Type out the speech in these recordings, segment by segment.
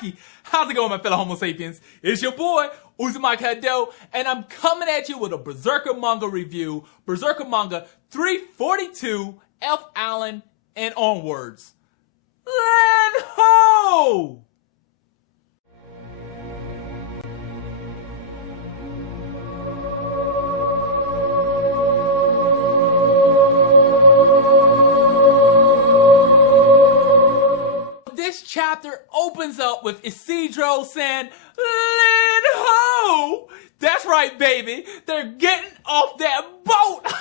Uzumaki. How's it going, my fellow Homo sapiens? It's your boy, Uzumaki Hadou, and I'm coming at you with a Berserker manga review. Berserker manga 342, F. Allen, and onwards. Land ho! This chapter opens up with Isidro saying, "Land ho!" That's right, baby. They're getting off that boat.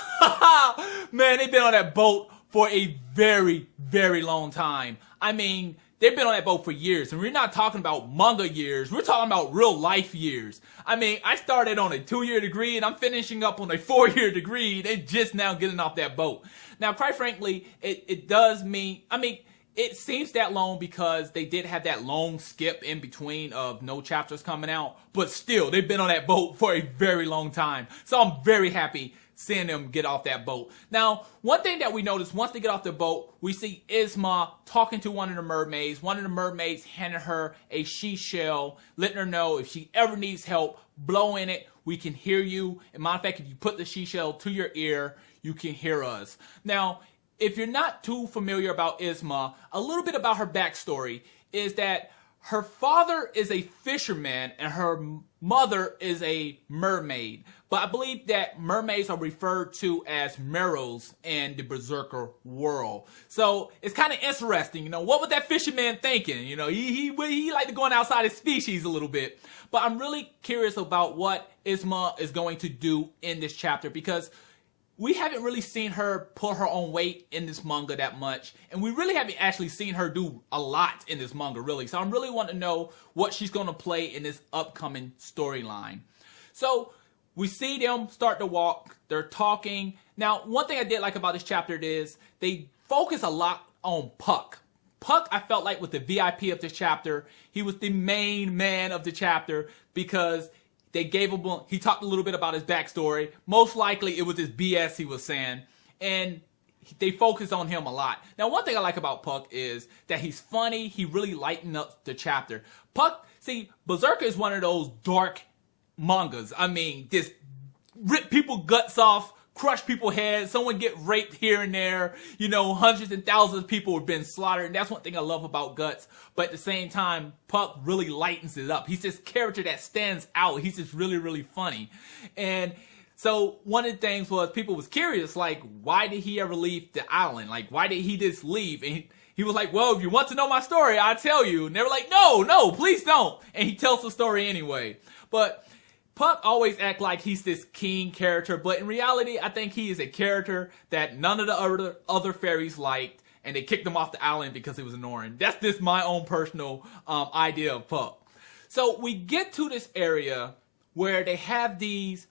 Man, they've been on that boat for a very, very long time. I mean, they've been on that boat for years. And we're not talking about manga years. We're talking about real life years. I mean, I started on a 2-year degree and I'm finishing up on a 4-year degree. They're just now getting off that boat. Now, quite frankly, it does mean, it seems that long because they did have that long skip in between of no chapters coming out, but still, they've been on that boat for a very long time. So I'm very happy seeing them get off that boat. Now, one thing that we notice once they get off the boat, we see Isma talking to one of the mermaids. One of the mermaids handed her a she shell, letting her know if she ever needs help, blow in it, we can hear you. As a matter of fact, if you put the she shell to your ear, you can hear us. Now, if you're not too familiar about Isma, a little bit about her backstory is that her father is a fisherman and her mother is a mermaid. But I believe that mermaids are referred to as merrows in the Berserker world. So it's kind of interesting, you know, what was that fisherman thinking? You know, he liked to go outside his species a little bit. But I'm really curious about what Isma is going to do in this chapter because we haven't really seen her pull her own weight in this manga that much. And we really haven't actually seen her do a lot in this manga, really. So I'm really wanting to know what she's going to play in this upcoming storyline. So we see them start to walk. They're talking. Now, one thing I did like about this chapter is they focus a lot on Puck. Puck, I felt like, was the VIP of this chapter. He was the main man of the chapter because they gave him, he talked a little bit about his backstory. Most likely it was his BS he was saying. And they focused on him a lot. Now, one thing I like about Puck is that he's funny. He really lightened up the chapter. Puck, see, Berserker is one of those dark mangas. I mean, just rip people guts off, crush people's heads, someone get raped here and there. You know, hundreds and thousands of people have been slaughtered. And that's one thing I love about Guts. But at the same time, Puck really lightens it up. He's this character that stands out. He's just really, really funny. And so one of the things was people was curious, like, why did he ever leave the island? Like, why did he just leave? And he was like, well, if you want to know my story, I'll tell you. And they were like, no, please don't. And he tells the story anyway. But Puck always act like he's this king character, but in reality, I think he is a character that none of the other fairies liked, and they kicked him off the island because he was annoying. That's just my own personal idea of Puck. So we get to this area where they have these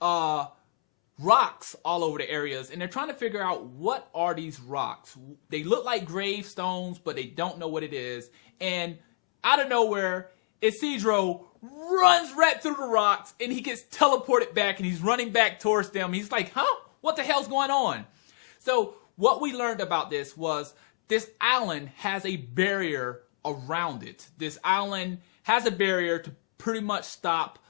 rocks all over the areas, and they're trying to figure out what are these rocks. They look like gravestones, but they don't know what it is. And out of nowhere, Isidro runs right through the rocks and he gets teleported back and he's running back towards them. He's like, huh? What the hell's going on? So what we learned about this was this island has a barrier around it. This island has a barrier to pretty much stop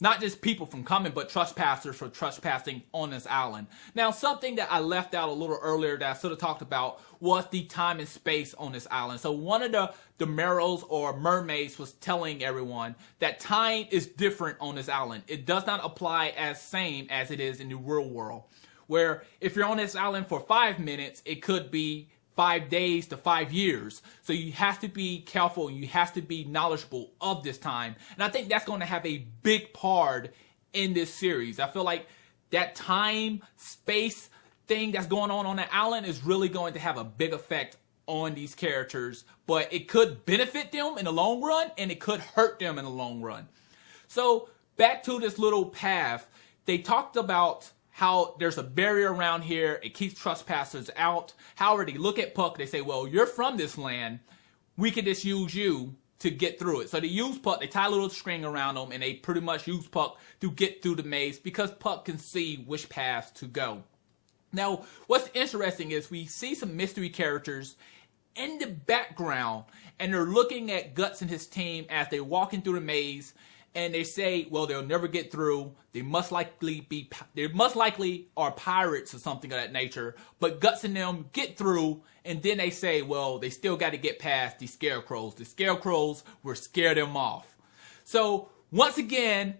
not just people from coming, but trespassers from trespassing on this island. Now, something that I left out a little earlier that I sort of talked about was the time and space on this island. So one of the merrows or mermaids was telling everyone that time is different on this island. It does not apply as same as it is in the real world, where if you're on this island for 5 minutes, it could be 5 days to 5 years. So you have to be careful. You have to be knowledgeable of this time. And I think that's going to have a big part in this series. I feel like that time, space thing that's going on the island is really going to have a big effect on these characters. But it could benefit them in the long run, and it could hurt them in the long run. So back to this little path. They talked about how there's a barrier around here. It keeps trespassers out. However, they look at Puck. They say, well, you're from this land. We can just use you to get through it. So they use Puck. They tie a little string around them, and they pretty much use Puck to get through the maze because Puck can see which path to go. Now, what's interesting is we see some mystery characters in the background, and they're looking at Guts and his team as they're walking through the maze, and they say, well, they'll never get through. They must likely are pirates or something of that nature. But Guts and them get through, and then they say, well, they still got to get past these scarecrows. The scarecrows will scare them off. So once again,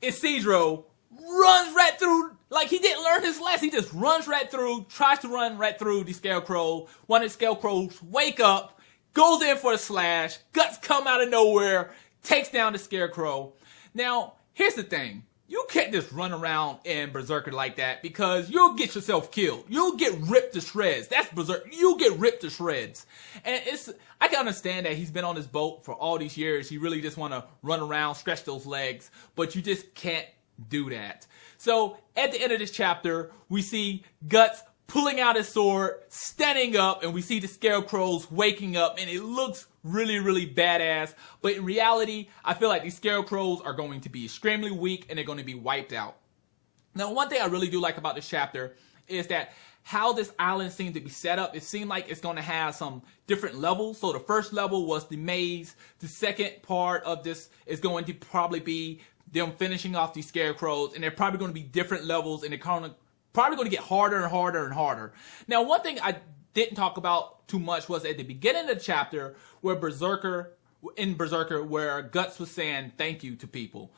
Isidro runs right through, like he didn't learn his lesson. He just runs right through, tries to run right through the scarecrow. One of the scarecrows wake up, goes in for a slash. Guts come out of nowhere, takes down the scarecrow. Now, here's the thing. You can't just run around in Berserker like that, because you'll get yourself killed. You'll get ripped to shreds. That's Berserk. You'll get ripped to shreds. And I can understand that he's been on this boat for all these years. He really just want to run around, stretch those legs, but you just can't do that. So at the end of this chapter, we see Guts pulling out his sword, standing up, and we see the scarecrows waking up, and it looks really, really badass. But in reality, I feel like these scarecrows are going to be extremely weak, and they're going to be wiped out. Now, one thing I really do like about this chapter is that how this island seemed to be set up. It seemed like it's going to have some different levels. So the first level was the maze. The second part of this is going to probably be them finishing off these scarecrows, and they're probably going to be different levels, and they're probably going to get harder and harder and harder. Now, one thing I didn't talk about too much was at the beginning of the chapter where where Guts was saying thank you to people.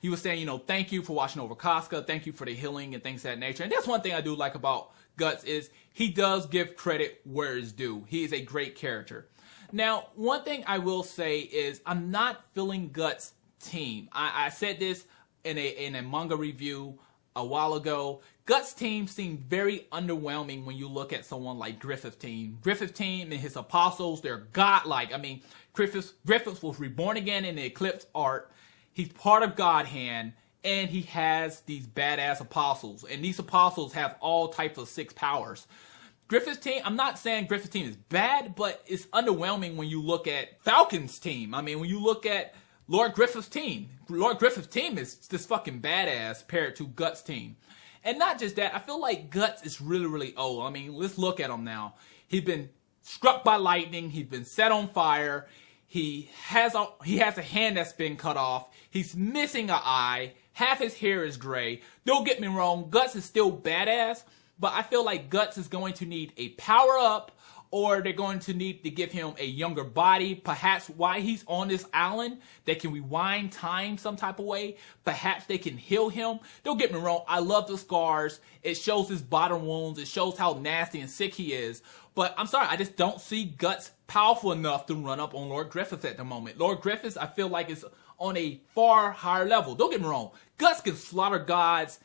He was saying, thank you for watching over Casca, thank you for the healing and things of that nature. And that's one thing I do like about Guts is he does give credit where it's due. He is a great character. Now, one thing I will say is I'm not feeling Guts' team. I said this in a manga review a while ago. Guts' team seemed very underwhelming when you look at someone like Griffith's team. Griffith's team and his apostles, they're godlike. I mean, Griffith was reborn again in the Eclipse art. He's part of God Hand, and he has these badass apostles. And these apostles have all types of 6 powers. Griffith's team, I'm not saying Griffith's team is bad, but it's underwhelming when you look at Falcon's team. I mean, when you look at Lord Griffith's team is just fucking badass paired to Guts' team. And not just that, I feel like Guts is really, really old. I mean, let's look at him now. He's been struck by lightning. He's been set on fire. He has a hand that's been cut off. He's missing an eye. Half his hair is gray. Don't get me wrong, Guts is still badass, but I feel like Guts is going to need a power-up, or they're going to need to give him a younger body. Perhaps while he's on this island, they can rewind time some type of way. Perhaps they can heal him. Don't get me wrong, I love the scars. It shows his bottom wounds. It shows how nasty and sick he is. But I'm sorry, I just don't see Guts powerful enough to run up on Lord Griffith at the moment. Lord Griffith, I feel like, is on a far higher level. Don't get me wrong, Guts can slaughter gods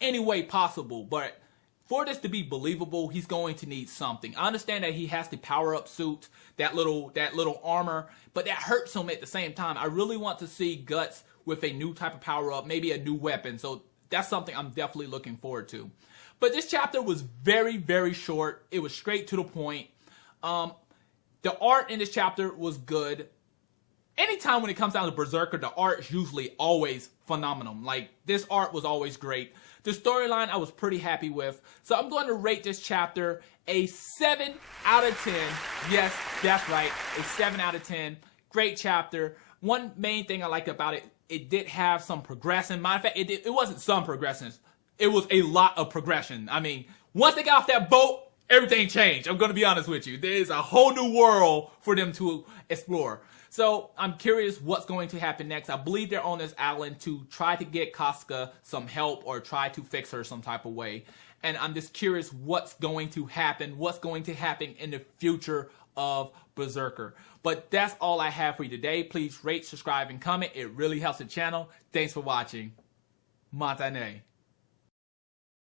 any way possible, but for this to be believable, he's going to need something. I understand that he has the power-up suit, that little armor, but that hurts him at the same time. I really want to see Guts with a new type of power-up, maybe a new weapon. So that's something I'm definitely looking forward to. But this chapter was very, very short. It was straight to the point. The art in this chapter was good. Anytime when it comes down to Berserker, the art is usually always phenomenal. Like, this art was always great. The storyline I was pretty happy with. So I'm going to rate this chapter a 7 out of 10. Yes, that's right, a 7 out of 10. Great chapter. One main thing I liked about it, it did have some progression. Matter of fact, it wasn't some progressions. It was a lot of progression. I mean, once they got off that boat, everything changed. I'm going to be honest with you. There's a whole new world for them to explore. So I'm curious what's going to happen next. I believe they're on this island to try to get Casca some help or try to fix her some type of way. And I'm just curious what's going to happen in the future of Berserker. But that's all I have for you today. Please rate, subscribe, and comment. It really helps the channel. Thanks for watching. Matane.